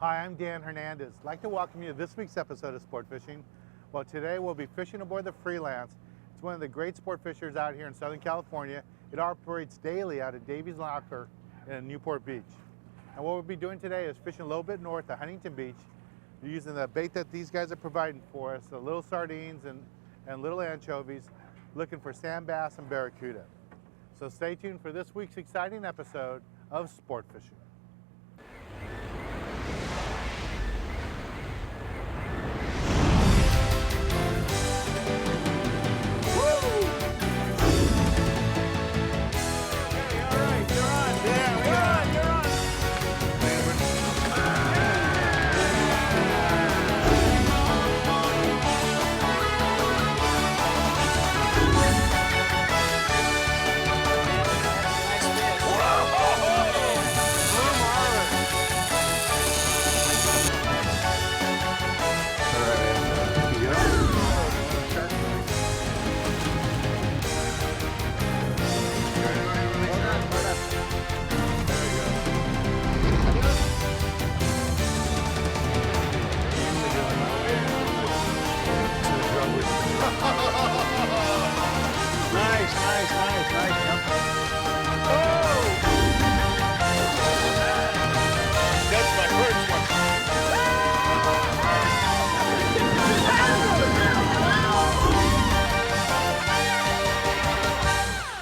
Hi, I'm Dan Hernandez. I'd like to welcome you to this week's episode of Sport Fishing. Well, today we'll be fishing aboard the Freelance. It's one of the great sport fishers out here in Southern California. It operates daily out of Davy's Locker in Newport Beach. And what we'll be doing today is fishing a little bit north of Huntington Beach. We're using the bait that these guys are providing for us, the little sardines and little anchovies, looking for sand bass and barracuda. So stay tuned for this week's exciting episode of Sport Fishing.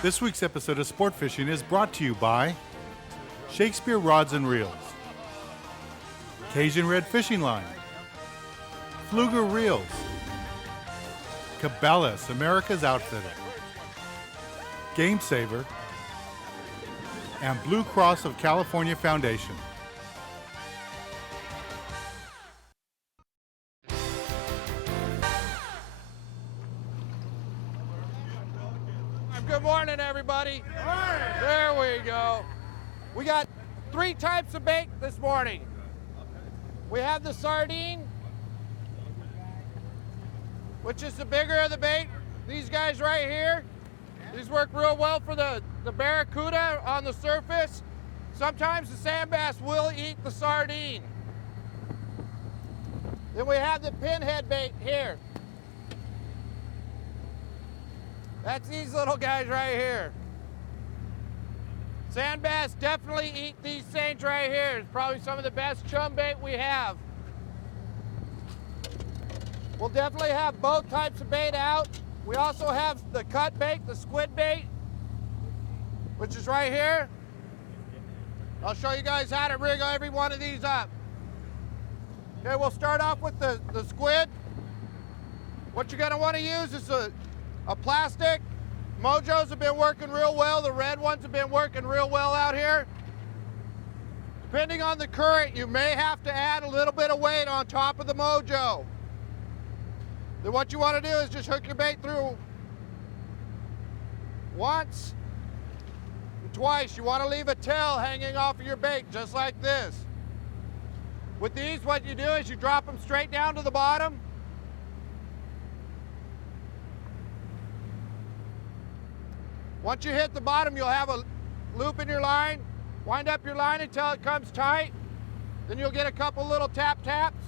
This week's episode of Sport Fishing is brought to you by Shakespeare Rods and Reels, Cajun Red Fishing Line, Fluger Reels, Cabela's, America's Outfitter, Game Saver, and Blue Cross of California Foundation. Good morning, everybody. There we go. We got 3 types of bait this morning. We have the sardine, which is the bigger of the bait. These guys right here, these work real well for the barracuda on the surface. Sometimes the sand bass will eat the sardine. Then we have the pinhead bait here. That's these little guys right here. Sand bass definitely eat these saints right here. It's probably some of the best chum bait we have. We'll definitely have both types of bait out. We also have the cut bait, the squid bait, which is right here. I'll show you guys how to rig every one of these up. Okay, we'll start off with the squid. What you're gonna wanna use is a plastic. Mojos have been working real well. The red ones have been working real well out here. Depending on the current, you may have to add a little bit of weight on top of the mojo. Then what you want to do is just hook your bait through once and twice. You want to leave a tail hanging off of your bait, just like this. With these, what you do is you drop them straight down to the bottom. Once you hit the bottom, you'll have a loop in your line. Wind up your line until it comes tight. Then you'll get a couple little tap taps,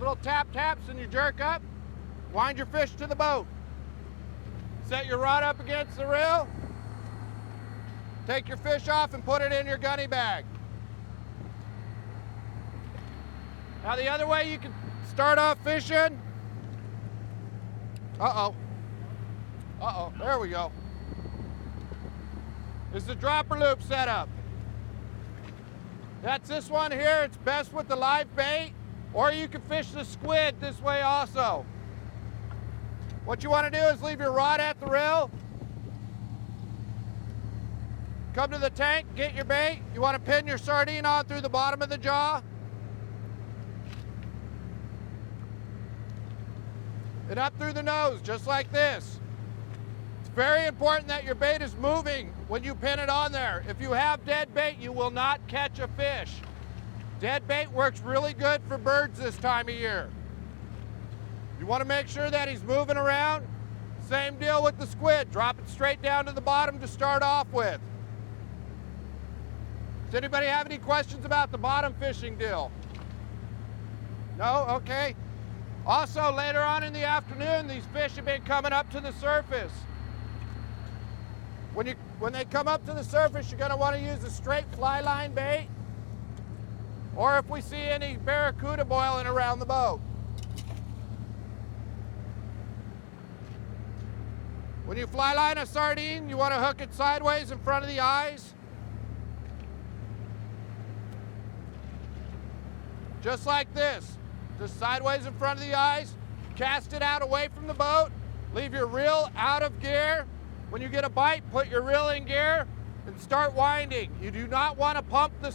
and you jerk up. Wind your fish to the boat. Set your rod up against the reel. Take your fish off and put it in your gunny bag. Now the other way you can start off fishing. There we go. Is the dropper loop setup. That's this one here. It's best with the live bait, or you can fish the squid this way also. What you want to do is leave your rod at the reel. Come to the tank, get your bait. You want to pin your sardine on through the bottom of the jaw. And up through the nose, just like this. It's very important that your bait is moving when you pin it on there. If you have dead bait, you will not catch a fish. Dead bait works really good for birds this time of year. You want to make sure that he's moving around. Same deal with the squid. Drop it straight down to the bottom to start off with. Does anybody have any questions about the bottom fishing deal? No? Okay. Also, later on in the afternoon, these fish have been coming up to the surface. When they come up to the surface, you're going to want to use a straight fly line bait, or if we see any barracuda boiling around the boat. When you fly line a sardine, you want to hook it sideways in front of the eyes. Just like this. Just sideways in front of the eyes. Cast it out away from the boat. Leave your reel out of gear. When you get a bite, put your reel in gear and start winding. You do not want to pump the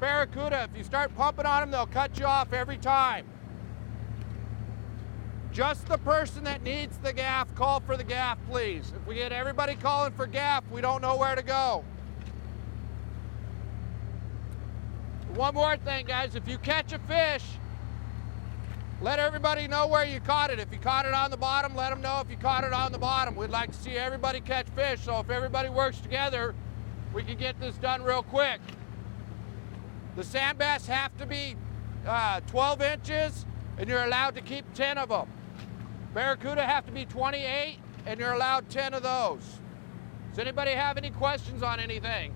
barracuda. If you start pumping on them, they'll cut you off every time. Just the person that needs the gaff, call for the gaff, please. If we get everybody calling for gaff, we don't know where to go. One more thing, guys. If you catch a fish, let everybody know where you caught it. If you caught it on the bottom, let them know if you caught it on the bottom. We'd like to see everybody catch fish, so if everybody works together, we can get this done real quick. The sand bass have to be 12 inches, and you're allowed to keep 10 of them. Barracuda have to be 28, and you're allowed 10 of those. Does anybody have any questions on anything?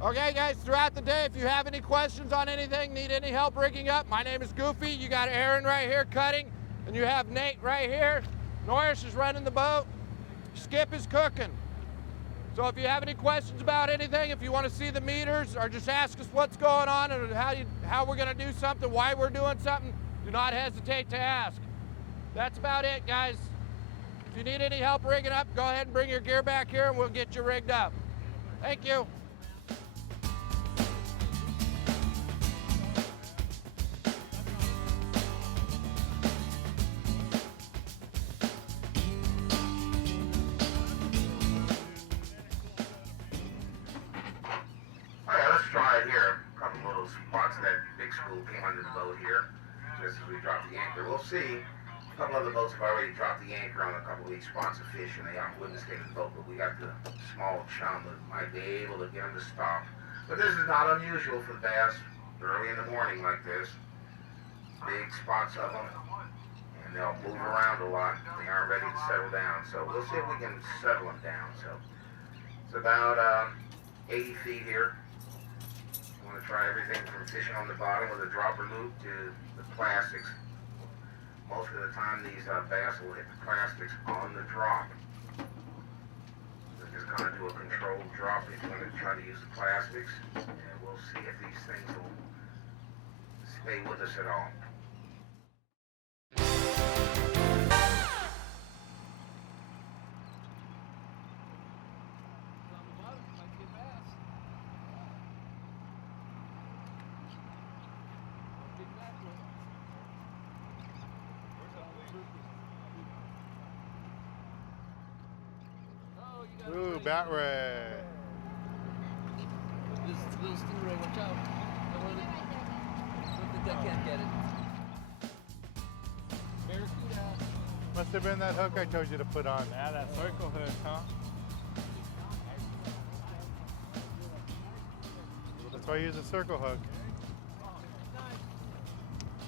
Okay, guys, throughout the day, if you have any questions on anything, need any help rigging up, my name is Goofy. You got Aaron right here cutting, and you have Nate right here. Norris is running the boat. Skip is cooking. So if you have any questions about anything, if you want to see the meters, or just ask us what's going on and how we're going to do something, why we're doing something, do not hesitate to ask. That's about it, guys. If you need any help rigging up, go ahead and bring your gear back here and we'll get you rigged up. Thank you. We'll see. A couple other boats have already dropped the anchor on a couple of these spots of fish, and they aren't witnessing the boat, but we got the small chum that might be able to get them to stop. But this is not unusual for the bass early in the morning like this. Big spots of them, and they'll move around a lot. They aren't ready to settle down, so we'll see if we can settle them down. So it's about 80 feet here. I want to try everything from fishing on the bottom with a dropper loop to the plastics. Most of the time these bass will hit the plastics on the drop. So just kind of do a controlled drop if you're going to try to use the plastics. And we'll see if these things will stay with us at all. Ooh, bat ray. This little stingray, watch out. The duck can't get it. Barracuda. Must have been that hook I told you to put on. Yeah, that circle hook, huh? That's why I use a circle hook.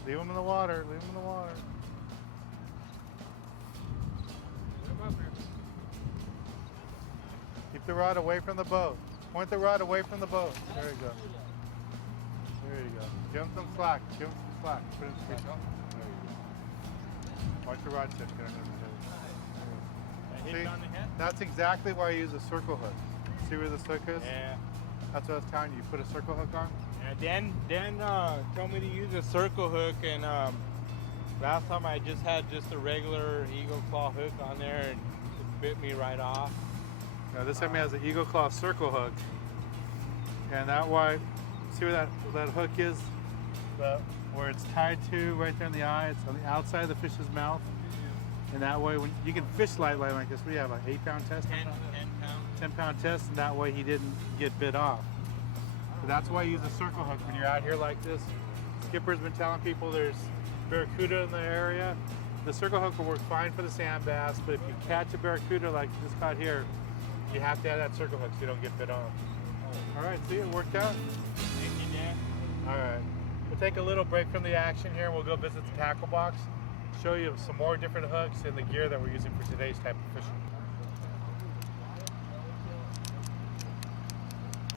Leave them in the water, leave them in the water. Keep the rod away from the boat. Point the rod away from the boat. There you go. There you go. Give him some slack. Give him some slack. Put it in the There you go. Watch the rod tip. Get under the head. Hit it on the head? That's exactly why I use a circle hook. See where this hook is? Yeah. That's what I was telling you. You put a circle hook on? Yeah, Dan told me to use a circle hook, and last time I just had just a regular eagle claw hook on there, and it bit me right off. Now this time has an eagle claw circle hook, and that way, see where that hook is, where it's tied to right there in the eye. It's on the outside of the fish's mouth, and that way when you can fish light like this, we have an 8-pound test, 10-pound test, and that way he didn't get bit off. So that's why I use a circle hook when you're out here like this. Skipper's been telling people there's barracuda in the area. The circle hook will work fine for the sand bass, but if you catch a barracuda like this caught here, you have to have that circle hook so you don't get bit off. All right, see, it worked out? Thank you, Dan. All right. We'll take a little break from the action here and we'll go visit the tackle box, show you some more different hooks and the gear that we're using for today's type of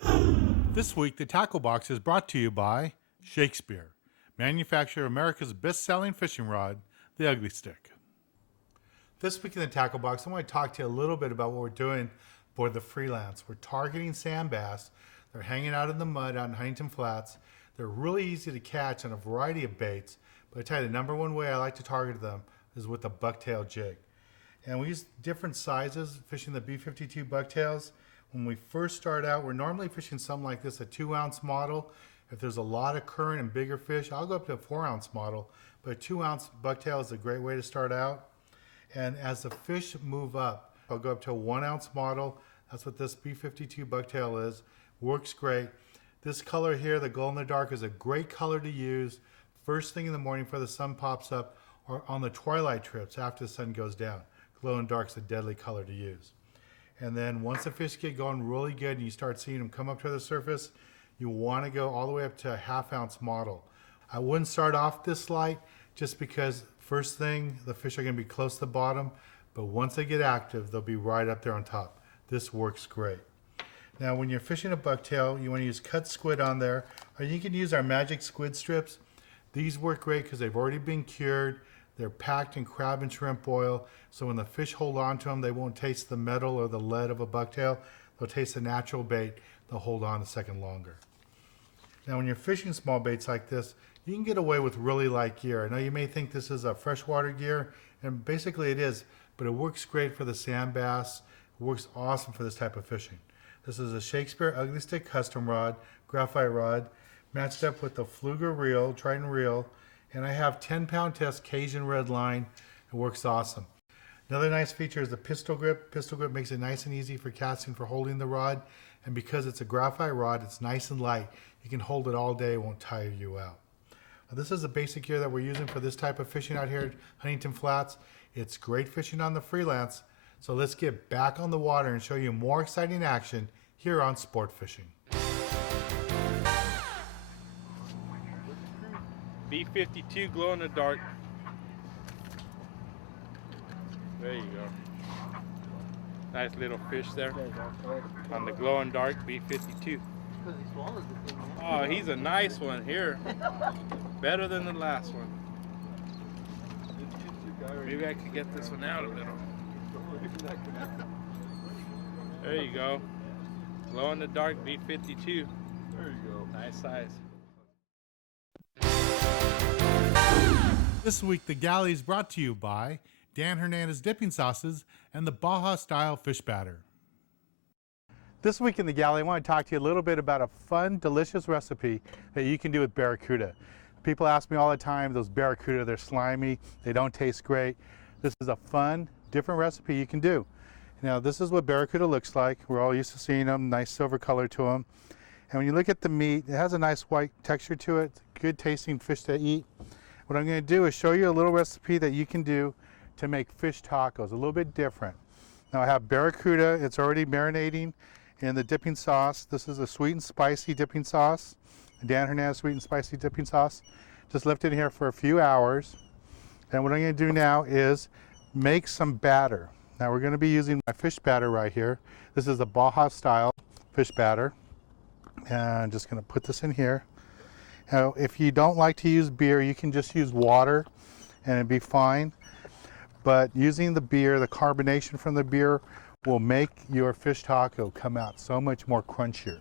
fishing. This week, the tackle box is brought to you by Shakespeare, manufacturer of America's best-selling fishing rod, the Ugly Stick. This week in the tackle box, I want to talk to you a little bit about what we're doing for the Freelance. We're targeting sand bass. They're hanging out in the mud out in Huntington Flats. They're really easy to catch on a variety of baits, but I tell you, the number one way I like to target them is with a bucktail jig. And we use different sizes fishing the B52 bucktails. When we first start out, we're normally fishing something like this, a 2-ounce model. If there's a lot of current and bigger fish, I'll go up to a 4-ounce model, but a 2-ounce bucktail is a great way to start out. And as the fish move up, I'll go up to a 1-ounce model. That's what this B52 bucktail is. Works great. This color here, the glow in the dark, is a great color to use first thing in the morning before the sun pops up or on the twilight trips after the sun goes down. Glow in the dark is a deadly color to use. And then once the fish get going really good and you start seeing them come up to the surface, you want to go all the way up to a 1/2-ounce model. I wouldn't start off this light just because first thing, the fish are going to be close to the bottom, but once they get active, they'll be right up there on top. This works great. Now, when you're fishing a bucktail, you want to use cut squid on there, or you can use our magic squid strips. These work great because they've already been cured. They're packed in crab and shrimp oil, so when the fish hold on to them, they won't taste the metal or the lead of a bucktail. They'll taste the natural bait. They'll hold on a second longer. Now, when you're fishing small baits like this, you can get away with really light gear. I know you may think this is a freshwater gear, and basically it is, but it works great for the sand bass. It works awesome for this type of fishing. This is a Shakespeare Ugly Stick custom rod, graphite rod, matched up with the Fluger reel, Triton reel, and I have 10-pound test Cajun red line. It works awesome. Another nice feature is the pistol grip. Pistol grip makes it nice and easy for casting, for holding the rod, and because it's a graphite rod, it's nice and light. You can hold it all day, it won't tire you out. Now, this is the basic gear that we're using for this type of fishing out here at Huntington Flats. It's great fishing on the Freelance. So let's get back on the water and show you more exciting action here on Sport Fishing. B52 glow in the dark. There you go. Nice little fish there on the glow in dark B52. Oh, he's a nice one here. Better than the last one. Maybe I could get this one out a little. There you go. Glow in the dark B52. There you go. Nice size. This week, the galley is brought to you by Dan Hernandez Dipping Sauces and the Baja Style Fish Batter. This week in the galley, I want to talk to you a little bit about a fun, delicious recipe that you can do with barracuda. People ask me all the time, those barracuda, they're slimy, they don't taste great. This is a fun, different recipe you can do. Now, this is what barracuda looks like. We're all used to seeing them, nice silver color to them. And when you look at the meat, it has a nice white texture to it, good tasting fish to eat. What I'm going to do is show you a little recipe that you can do to make fish tacos, a little bit different. Now, I have barracuda. It's already marinating in the dipping sauce. This is a sweet and spicy dipping sauce, Dan Hernandez sweet and spicy dipping sauce. Just left it in here for a few hours. And what I'm going to do now is make some batter. Now, we're going to be using my fish batter right here. This is a Baja style fish batter. And I'm just going to put this in here. Now, if you don't like to use beer, you can just use water and it'd be fine. But using the beer, the carbonation from the beer will make your fish taco come out so much more crunchier.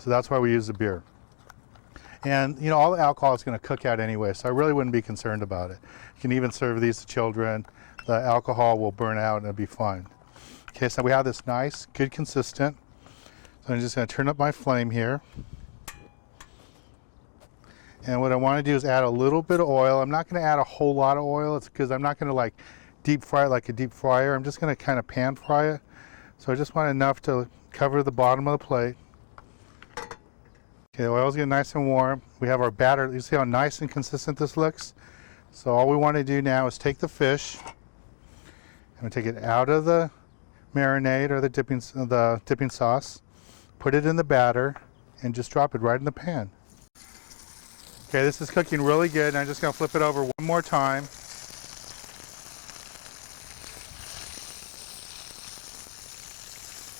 So that's why we use the beer. And you know, all the alcohol is going to cook out anyway, so I really wouldn't be concerned about it. You can even serve these to children. The alcohol will burn out and it'll be fine. Okay, so we have this nice, good consistent. So I'm just going to turn up my flame here. And what I want to do is add a little bit of oil. I'm not going to add a whole lot of oil. It's because I'm not going to like deep fry it like a deep fryer. I'm just going to kind of pan fry it. So I just want enough to cover the bottom of the plate. Okay, the oil's getting nice and warm. We have our batter. You see how nice and consistent this looks? So all we want to do now is take the fish and take it out of the marinade or the dipping sauce, put it in the batter, and just drop it right in the pan. Okay, this is cooking really good, and I'm just gonna flip it over one more time.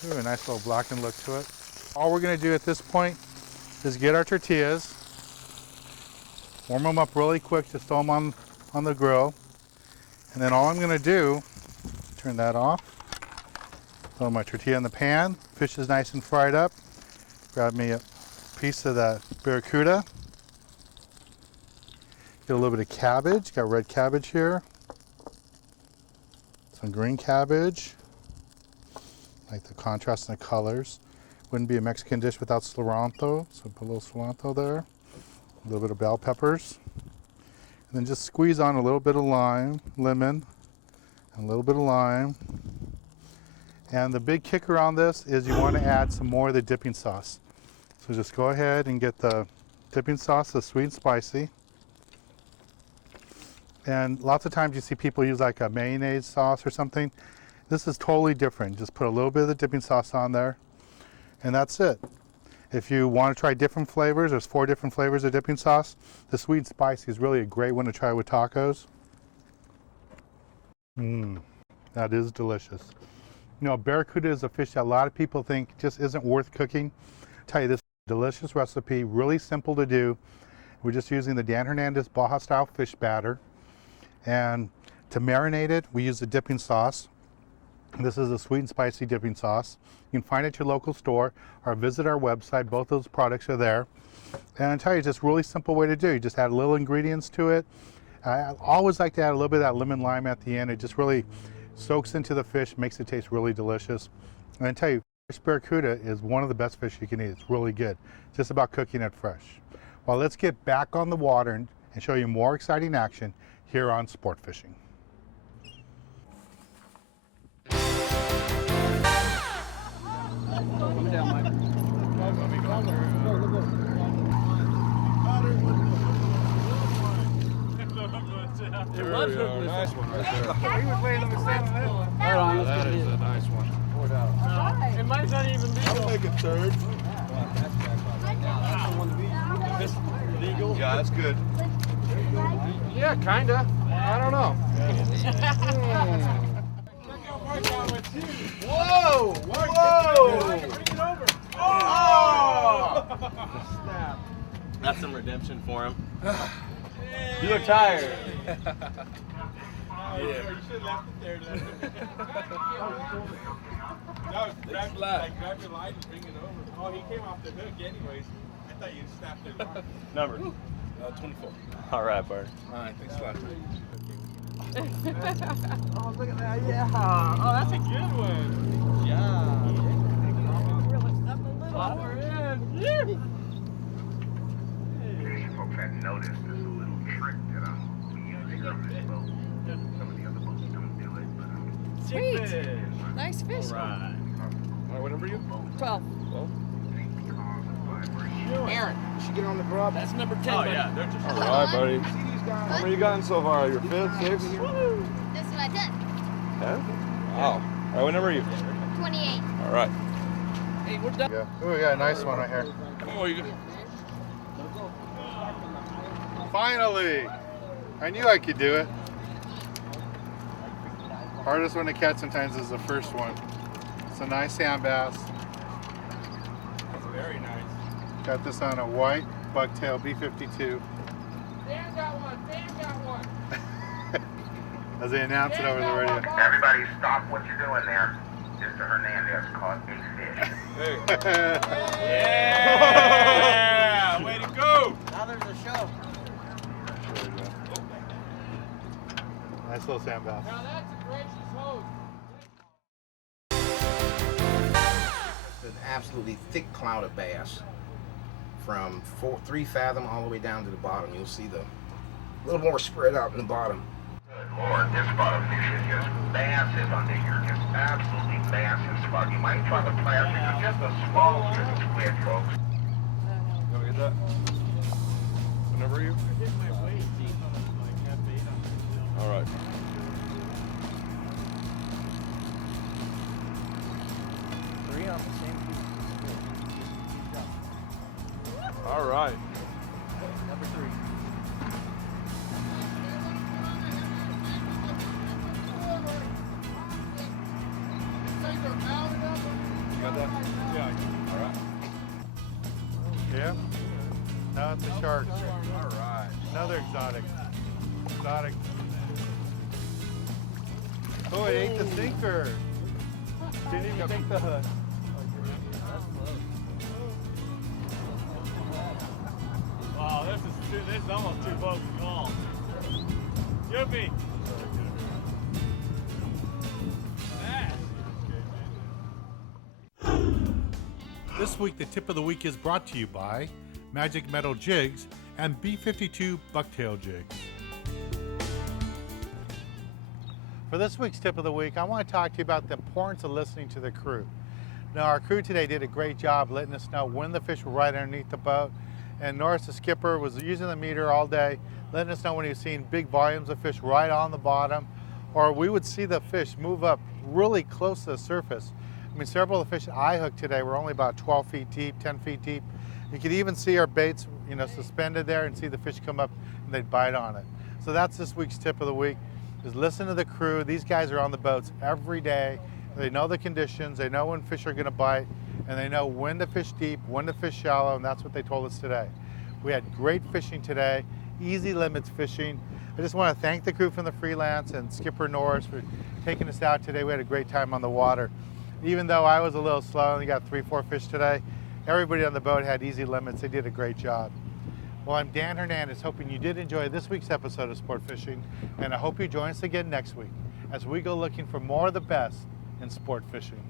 Ooh, a nice little blackened look to it. All we're gonna do at this point is get our tortillas, warm them up really quick, just throw them on the grill. And then all I'm gonna do, turn that off, throw my tortilla in the pan, fish is nice and fried up. Grab me a piece of that barracuda. Get a little bit of cabbage, got red cabbage here. Some green cabbage. Like the contrast in the colors. Wouldn't be a Mexican dish without cilantro, so put a little cilantro there. A little bit of bell peppers. And then just squeeze on a little bit of lemon, and a little bit of lime. And the big kicker on this is you want to add some more of the dipping sauce. So just go ahead and get the dipping sauce, the sweet and spicy. And lots of times you see people use like a mayonnaise sauce or something. This is totally different. Just put a little bit of the dipping sauce on there, and that's it. If you want to try different flavors, there's 4 different flavors of dipping sauce. The sweet and spicy is really a great one to try with tacos. That is delicious. You know, barracuda is a fish that a lot of people think just isn't worth cooking. I'll tell you, this is a delicious recipe, really simple to do. We're just using the Dan Hernandez Baja style fish batter. And to marinate it, we use the dipping sauce. This is a sweet and spicy dipping sauce. You can find it at your local store or visit our website. Both those products are there. And I tell you, it's just a really simple way to do. You just add little ingredients to it. I always like to add a little bit of that lemon lime at the end. It just really soaks into the fish, makes it taste really delicious. And I tell you, fresh barracuda is one of the best fish you can eat. It's really good. It's just about cooking it fresh. Well, let's get back on the water and show you more exciting action here on Sport Fishing. It was a nice one right there. He was laying on the sand on that one. Right on, that is a nice one. It might not even be. I'll take a third. Legal? Yeah, that's good. Yeah, kinda. I don't know. Whoa! Whoa! Bring it over. Oh! Snap. That's some redemption for him. You look tired. Yeah. You should have left it there. No, grab your line and bring it over. Oh, he came off the hook anyways. I thought you snapped it wrong. Number? 24. All right, Bart. All right, thanks a lot. Oh, look at that. Yeah. Oh, that's a good one. Yeah. Oh, we're in. Folks hadn't noticed there's a little trick that I'm using on this boat. Some of the other boats don't do it, but Sweet. Nice fish. All right, what number are you? 12. Aaron, you should get on the grub. That's number 10. Oh, buddy. yeah. They're just. All right, buddy. How many you gotten so far? Your 5th, 6th? This is my 10. 10? Oh. All right, what number are you? 28. All right. Hey, we're done. Ooh, we got a nice one right here. Oh, you got. Finally! I knew I could do it. Hardest one to catch sometimes is the first one. It's a nice sand bass. That's very nice. Got this on a white bucktail B52. Dan got one. Dan got one. As they announce it over the radio. everybody stop what you're doing there. Mr. Hernandez caught a fish. Yeah! Way to go! Now there's a show. Nice little sand bass. Now that's a gracious host. An absolutely thick cloud of bass from 3 fathom all the way down to the bottom. You'll see the little more spread out in the bottom. Good Lord, this bottom fish is just massive under here, just absolutely massive spot. You might try the plastic or just a small strip of squid, folks. You want to get that? What number are you? All right. Three on the same piece. All right. Number 3. You got that? Yeah. All right. Yeah. No, it's a shark. All right. Another exotic. Exotic. Oh, it ate the sinker. Didn't even take the hook. Wow, this is almost too close to call. Yippee! This week, the tip of the week is brought to you by Magic Metal Jigs and B52 Bucktail Jigs. For this week's tip of the week, I want to talk to you about the importance of listening to the crew. Now, our crew today did a great job letting us know when the fish were right underneath the boat. And Norris, the skipper, was using the meter all day, letting us know when he was seeing big volumes of fish right on the bottom, or we would see the fish move up really close to the surface. I mean, several of the fish I hooked today were only about 12 feet deep, 10 feet deep. You could even see our baits, suspended there and see the fish come up and they'd bite on it. So that's this week's tip of the week, is listen to the crew. These guys are on the boats every day. They know the conditions, they know when fish are gonna bite, and they know when to fish deep, when to fish shallow, and that's what they told us today. We had great fishing today, easy limits fishing. I just want to thank the crew from the Freelance and Skipper Norris for taking us out today. We had a great time on the water. Even though I was a little slow and we got 3-4 fish today, everybody on the boat had easy limits. They did a great job. Well, I'm Dan Hernandez, hoping you did enjoy this week's episode of Sport Fishing, and I hope you join us again next week as we go looking for more of the best in sport fishing.